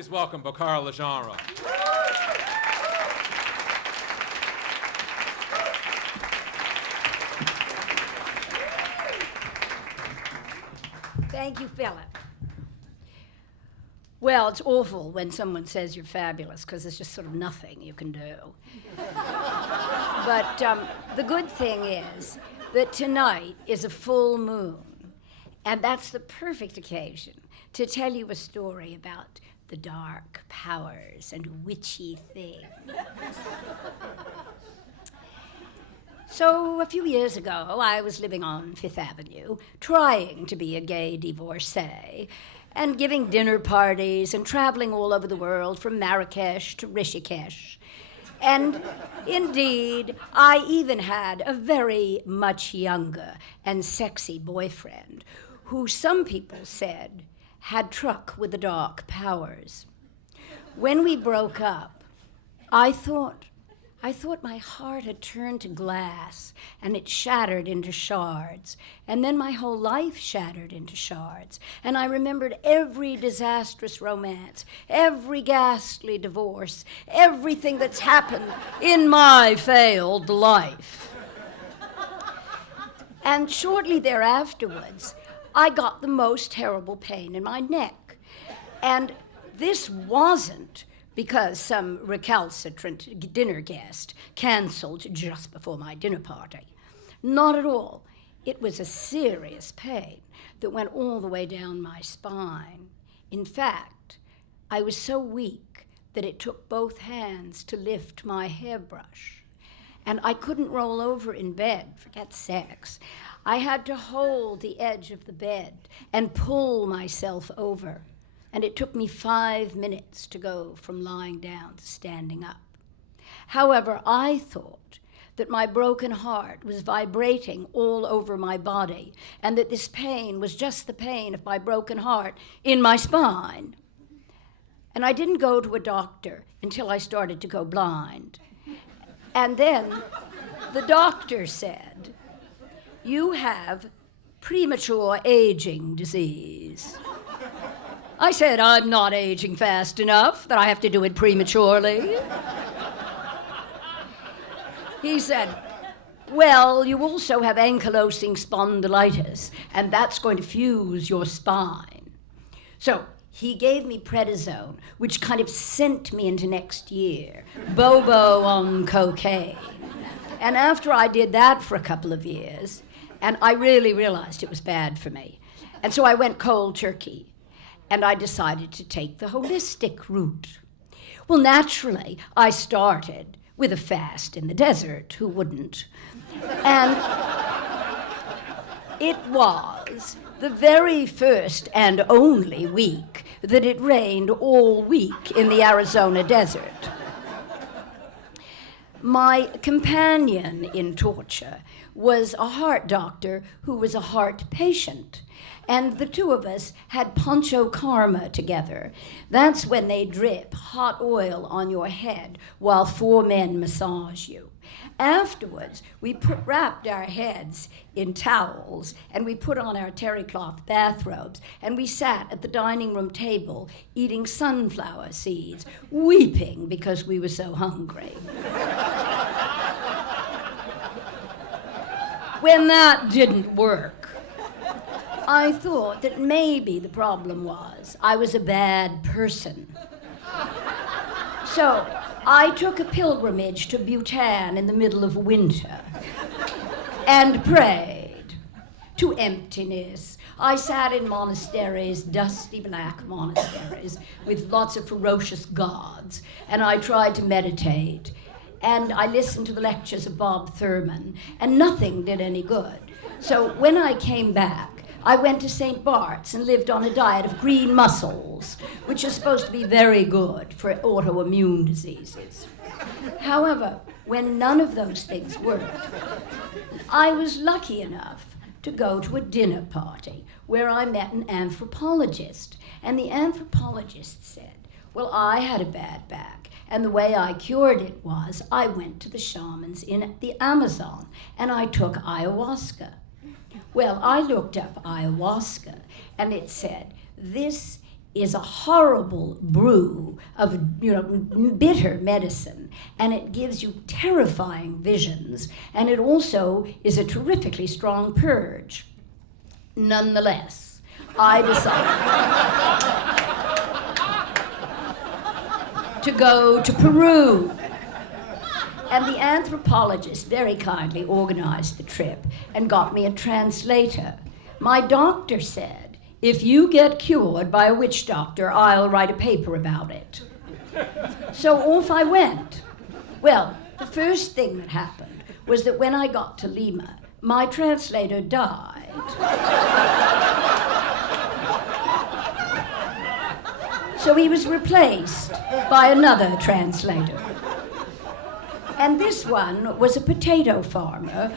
Please welcome Bokara LeGendre. Thank you, Philip. Well, it's awful when someone says you're fabulous because there's just sort of nothing you can do. But the good thing is that tonight is a full moon, and that's the perfect occasion to tell you a story about the dark powers and witchy things. So a few years ago, I was living on Fifth Avenue, trying to be a gay divorcée, and giving dinner parties and traveling all over the world from Marrakesh to Rishikesh. And indeed, I even had a very much younger and sexy boyfriend who some people said had truck with the dark powers. When we broke up, I thought my heart had turned to glass and it shattered into shards. And then my whole life shattered into shards. And I remembered every disastrous romance, every ghastly divorce, everything that's happened in my failed life. And shortly thereafterwards, I got the most terrible pain in my neck. And this wasn't because some recalcitrant dinner guest canceled just before my dinner party. Not at all. It was a serious pain that went all the way down my spine. In fact, I was so weak that it took both hands to lift my hairbrush. And I couldn't roll over in bed, forget sex. I had to hold the edge of the bed and pull myself over. And it took me 5 minutes to go from lying down to standing up. However, I thought that my broken heart was vibrating all over my body and that this pain was just the pain of my broken heart in my spine. And I didn't go to a doctor until I started to go blind. And then the doctor said, "You have premature aging disease." I said, "I'm not aging fast enough, that I have to do it prematurely." He said, "Well, you also have ankylosing spondylitis, and that's going to fuse your spine." So he gave me prednisone, which kind of sent me into next year, Bobo on cocaine. And after I did that for a couple of years, and I really realized it was bad for me, and so I went cold turkey. And I decided to take the holistic route. Well, naturally, I started with a fast in the desert. Who wouldn't? And it was the very first and only week that it rained all week in the Arizona desert. My companion in torture was a heart doctor who was a heart patient. And the two of us had poncho karma together. That's when they drip hot oil on your head while 4 men massage you. Afterwards, we wrapped our heads in towels, and we put on our terry cloth bathrobes, and we sat at the dining room table eating sunflower seeds, weeping because we were so hungry. When that didn't work, I thought that maybe the problem was I was a bad person. So I took a pilgrimage to Bhutan in the middle of winter and prayed to emptiness. I sat in monasteries, dusty black monasteries, with lots of ferocious gods, and I tried to meditate. And I listened to the lectures of Bob Thurman, and nothing did any good. So when I came back, I went to St. Bart's and lived on a diet of green mussels, which is supposed to be very good for autoimmune diseases. However, when none of those things worked, I was lucky enough to go to a dinner party where I met an anthropologist. And the anthropologist said, well, I had a bad back, and the way I cured it was I went to the shamans in the Amazon, and I took ayahuasca. Well, I looked up ayahuasca, and it said, this is a horrible brew of, bitter medicine, and it gives you terrifying visions, and it also is a terrifically strong purge. Nonetheless, I decided to go to Peru. And the anthropologist very kindly organized the trip and got me a translator. My doctor said, if you get cured by a witch doctor, I'll write a paper about it. So off I went. Well, the first thing that happened was that when I got to Lima, my translator died. So he was replaced by another translator. And this one was a potato farmer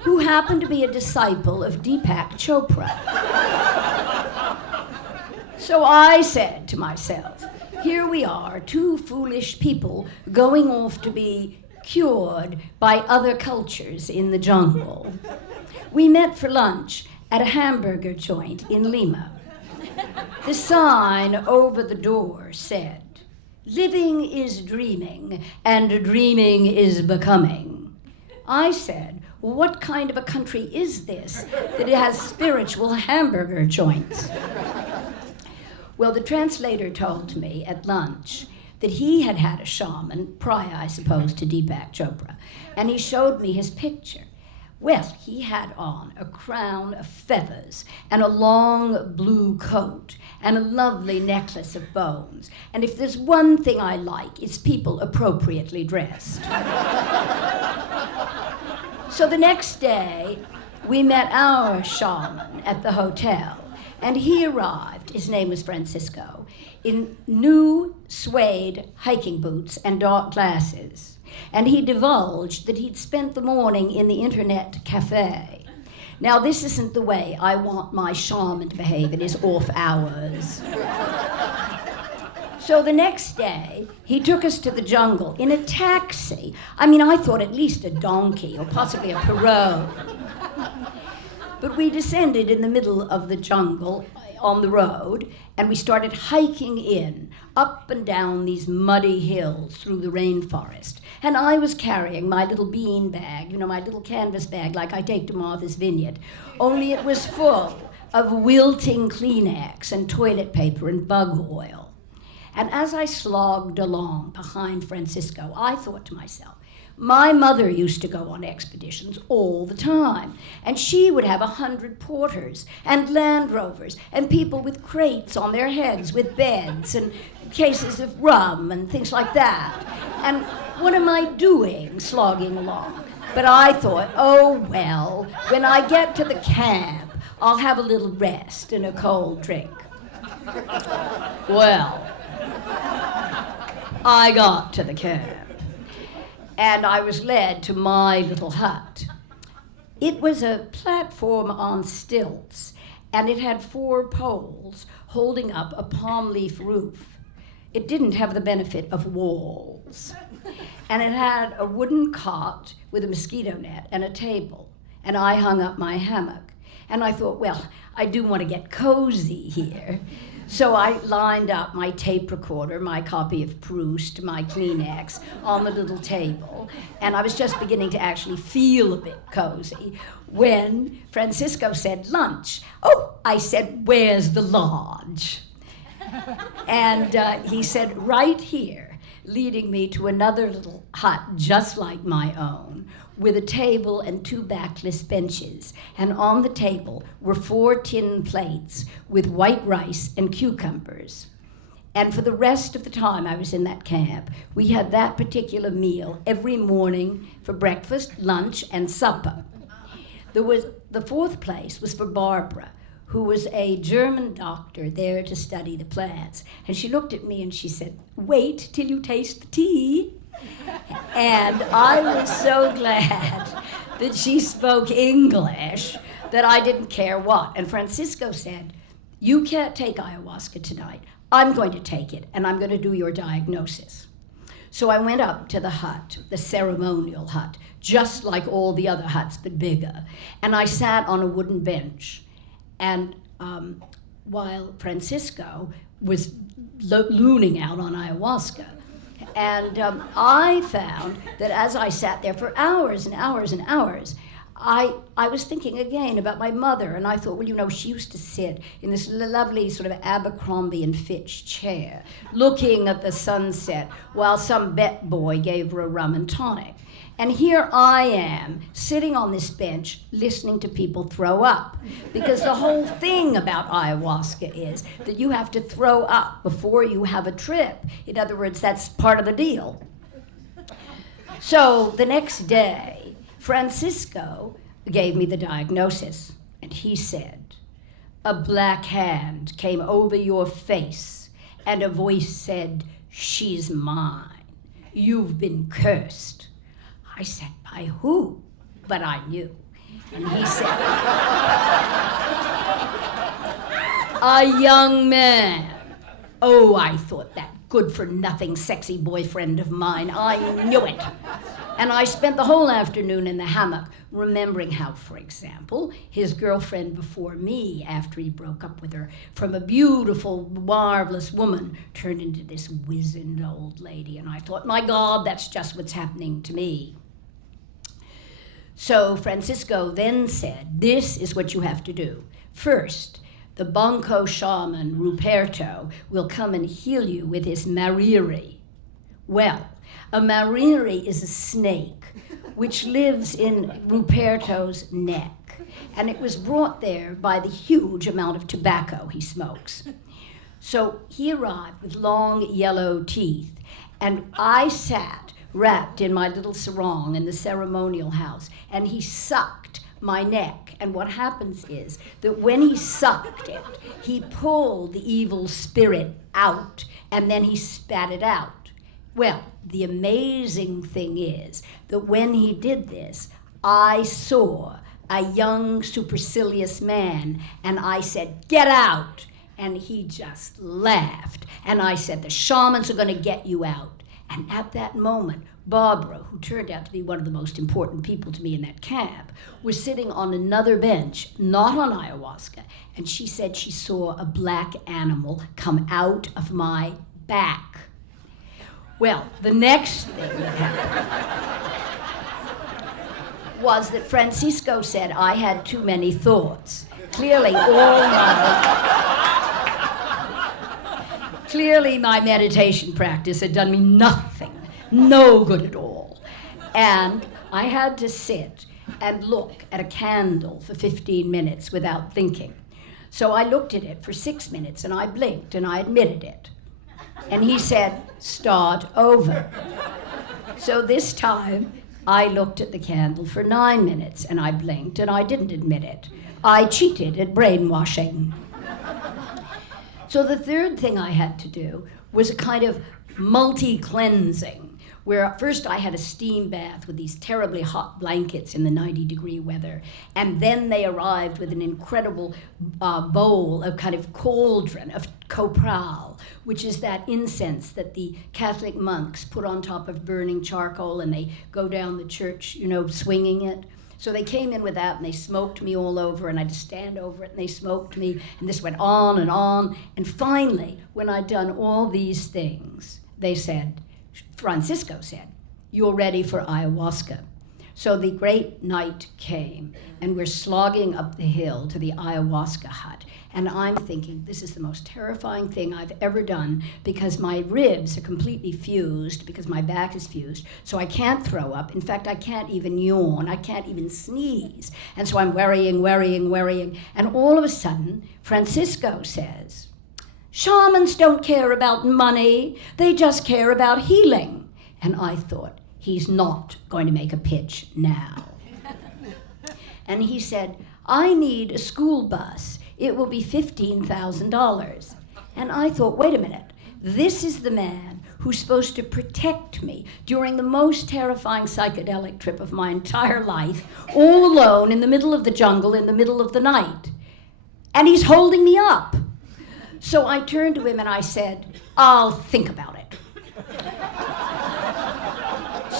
who happened to be a disciple of Deepak Chopra. So I said to myself, here we are, two foolish people going off to be cured by other cultures in the jungle. We met for lunch at a hamburger joint in Lima. The sign over the door said, living is dreaming, and dreaming is becoming. I said, what kind of a country is this that it has spiritual hamburger joints? Well, the translator told me at lunch that he had had a shaman, prior, I suppose, to Deepak Chopra, and he showed me his picture. Well, he had on a crown of feathers and a long blue coat and a lovely necklace of bones. And if there's one thing I like, it's people appropriately dressed. So the next day, we met our shaman at the hotel, and he arrived, his name was Francisco, in new suede hiking boots and dark glasses. And he divulged that he'd spent the morning in the internet cafe. Now, this isn't the way I want my shaman to behave in his off hours. So the next day, he took us to the jungle in a taxi. I mean, I thought at least a donkey or possibly a pirogue. But we descended in the middle of the jungle on the road, and we started hiking in, up and down these muddy hills through the rainforest. And I was carrying my little bean bag, my little canvas bag like I take to Martha's Vineyard, only it was full of wilting Kleenex and toilet paper and bug oil. And as I slogged along behind Francisco, I thought to myself, my mother used to go on expeditions all the time, and she would have 100 porters and Land Rovers and people with crates on their heads with beds and cases of rum and things like that. And what am I doing slogging along? But I thought, oh, well, when I get to the camp, I'll have a little rest and a cold drink. Well, I got to the camp, and I was led to my little hut. It was a platform on stilts, and it had 4 poles holding up a palm leaf roof. It didn't have the benefit of walls. And it had a wooden cot with a mosquito net and a table, and I hung up my hammock. And I thought, well, I do want to get cozy here. So I lined up my tape recorder, my copy of Proust, my Kleenex on the little table, and I was just beginning to actually feel a bit cozy when Francisco said, lunch. Oh, I said, where's the lodge? And he said, right here, leading me to another little hut just like my own, with a table and 2 backless benches. And on the table were 4 tin plates with white rice and cucumbers. And for the rest of the time I was in that camp, we had that particular meal every morning for breakfast, lunch, and supper. The 4th place was for Barbara, who was a German doctor there to study the plants. And she looked at me and she said, wait till you taste the tea. And I was so glad that she spoke English that I didn't care what. And Francisco said, you can't take ayahuasca tonight. I'm going to take it, and I'm going to do your diagnosis. So I went up to the hut, the ceremonial hut, just like all the other huts, but bigger. And I sat on a wooden bench. And while Francisco was looning out on ayahuasca. And I found that as I sat there for hours and hours and hours, I was thinking again about my mother, and I thought, well, you know, she used to sit in this lovely sort of Abercrombie and Fitch chair, looking at the sunset while some bet boy gave her a rum and tonic. And here I am, sitting on this bench, listening to people throw up. Because the whole thing about ayahuasca is that you have to throw up before you have a trip. In other words, that's part of the deal. So the next day, Francisco gave me the diagnosis, and he said, "A black hand came over your face, and a voice said, 'She's mine. You've been cursed.'" I said, "By who?" But I knew. And he said, "A young man." Oh, I thought, that good-for-nothing sexy boyfriend of mine. I knew it. And I spent the whole afternoon in the hammock remembering how, for example, his girlfriend before me, after he broke up with her, from a beautiful, marvelous woman, turned into this wizened old lady. And I thought, my God, that's just what's happening to me. So Francisco then said, this is what you have to do. First, the Banco shaman, Ruperto, will come and heal you with his mariri. Well, a mariri is a snake which lives in Ruperto's neck, and it was brought there by the huge amount of tobacco he smokes. So he arrived with long yellow teeth, and I sat wrapped in my little sarong in the ceremonial house, and he sucked my neck. And what happens is that when he sucked it, he pulled the evil spirit out, and then he spat it out. Well, the amazing thing is that when he did this, I saw a young supercilious man, and I said, "Get out!" And he just laughed. And I said, "The shamans are going to get you out." And at that moment, Barbara, who turned out to be one of the most important people to me in that camp, was sitting on another bench, not on ayahuasca, and she said she saw a black animal come out of my back. Well, the next thing that happened was that Francisco said I had too many thoughts. Clearly my meditation practice had done me nothing, no good at all. And I had to sit and look at a candle for 15 minutes without thinking. So I looked at it for 6 minutes, and I blinked, and I admitted it. And he said, "Start over." So this time, I looked at the candle for 9 minutes, and I blinked, and I didn't admit it. I cheated at brainwashing. So the third thing I had to do was a kind of multi-cleansing, where first I had a steam bath with these terribly hot blankets in the 90-degree weather, and then they arrived with an incredible bowl, a kind of cauldron of copral, which is that incense that the Catholic monks put on top of burning charcoal, and they go down the church, swinging it. So they came in with that, and they smoked me all over, and I had to stand over it, and they smoked me, and this went on. And finally, when I'd done all these things, Francisco said, "You're ready for ayahuasca." So the great night came, and we're slogging up the hill to the ayahuasca hut. And I'm thinking, this is the most terrifying thing I've ever done, because my ribs are completely fused, because my back is fused, so I can't throw up. In fact, I can't even yawn. I can't even sneeze. And so I'm worrying. And all of a sudden, Francisco says, "Shamans don't care about money. They just care about healing." And I thought, he's not going to make a pitch now. And he said, "I need a school bus. It will be $15,000. And I thought, wait a minute. This is the man who's supposed to protect me during the most terrifying psychedelic trip of my entire life, all alone in the middle of the jungle in the middle of the night. And he's holding me up." So I turned to him and I said, "I'll think about it."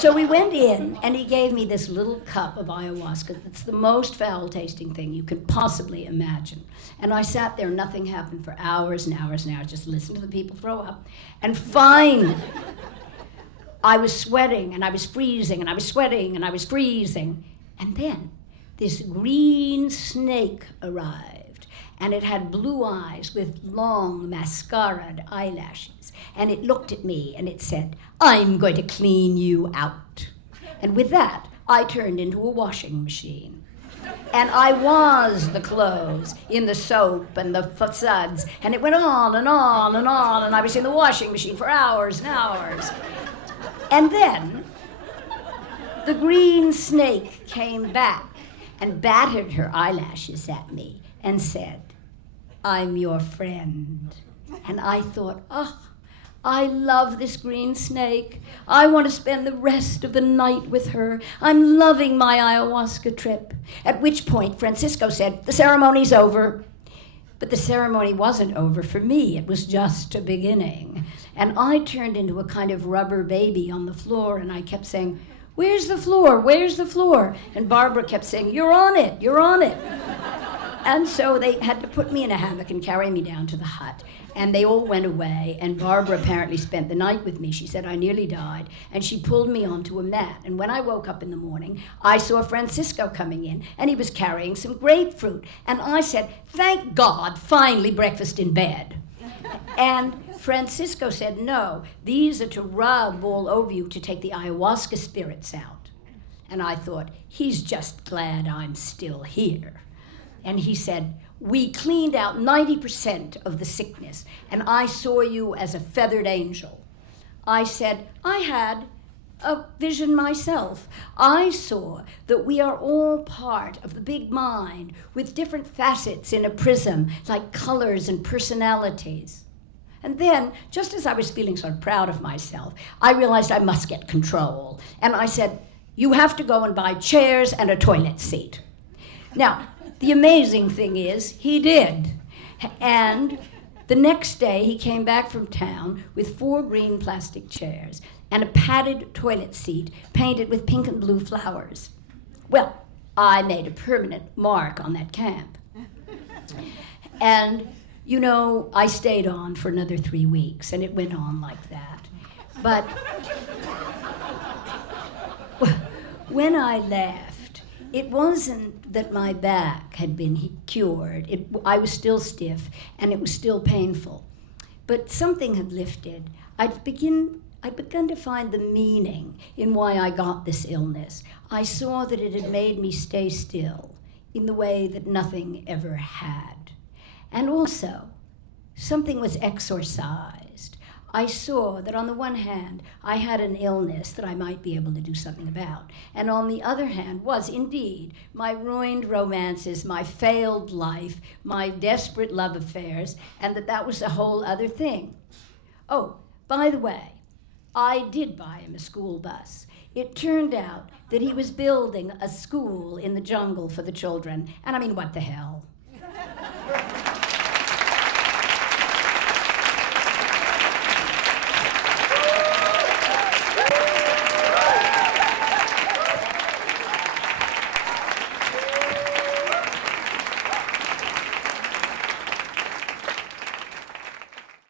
So we went in, and he gave me this little cup of ayahuasca that's the most foul-tasting thing you could possibly imagine. And I sat there, nothing happened for hours and hours and hours, just listened to the people throw up. And finally, I was sweating, and I was freezing, and I was sweating, and I was freezing. And then this green snake arrived, and it had blue eyes with long mascaraed eyelashes. And it looked at me, and it said, "I'm going to clean you out." And with that, I turned into a washing machine. And I was the clothes in the soap and the suds, and it went on and on and on, and I was in the washing machine for hours and hours. And then the green snake came back and battered her eyelashes at me and said, "I'm your friend." And I thought, oh, I love this green snake. I want to spend the rest of the night with her. I'm loving my ayahuasca trip. At which point Francisco said, "The ceremony's over." But the ceremony wasn't over for me. It was just a beginning. And I turned into a kind of rubber baby on the floor, and I kept saying, "Where's the floor? Where's the floor?" And Barbara kept saying, "You're on it, you're on it." And so they had to put me in a hammock and carry me down to the hut. And they all went away, and Barbara apparently spent the night with me. She said I nearly died, and she pulled me onto a mat. And when I woke up in the morning, I saw Francisco coming in, and he was carrying some grapefruit. And I said, "Thank God, finally breakfast in bed." And Francisco said, "No, these are to rub all over you to take the ayahuasca spirits out." And I thought, he's just glad I'm still here. And he said, "We cleaned out 90% of the sickness, and I saw you as a feathered angel." I said, "I had a vision myself. I saw that we are all part of the big mind with different facets in a prism, like colors and personalities." And then, just as I was feeling sort of proud of myself, I realized I must get control. And I said, "You have to go and buy chairs and a toilet seat." Now, the amazing thing is, he did. And the next day, he came back from town with 4 green plastic chairs and a padded toilet seat painted with pink and blue flowers. Well, I made a permanent mark on that camp. And, you know, I stayed on for another 3 weeks, and it went on like that. But when I left, it wasn't that my back had been cured. I was still stiff, and it was still painful. But something had lifted. I'd begun to find the meaning in why I got this illness. I saw that it had made me stay still in the way that nothing ever had. And also, something was exorcised. I saw that on the one hand, I had an illness that I might be able to do something about. And on the other hand was indeed my ruined romances, my failed life, my desperate love affairs, and that was a whole other thing. Oh, by the way, I did buy him a school bus. It turned out that he was building a school in the jungle for the children. And I mean, what the hell?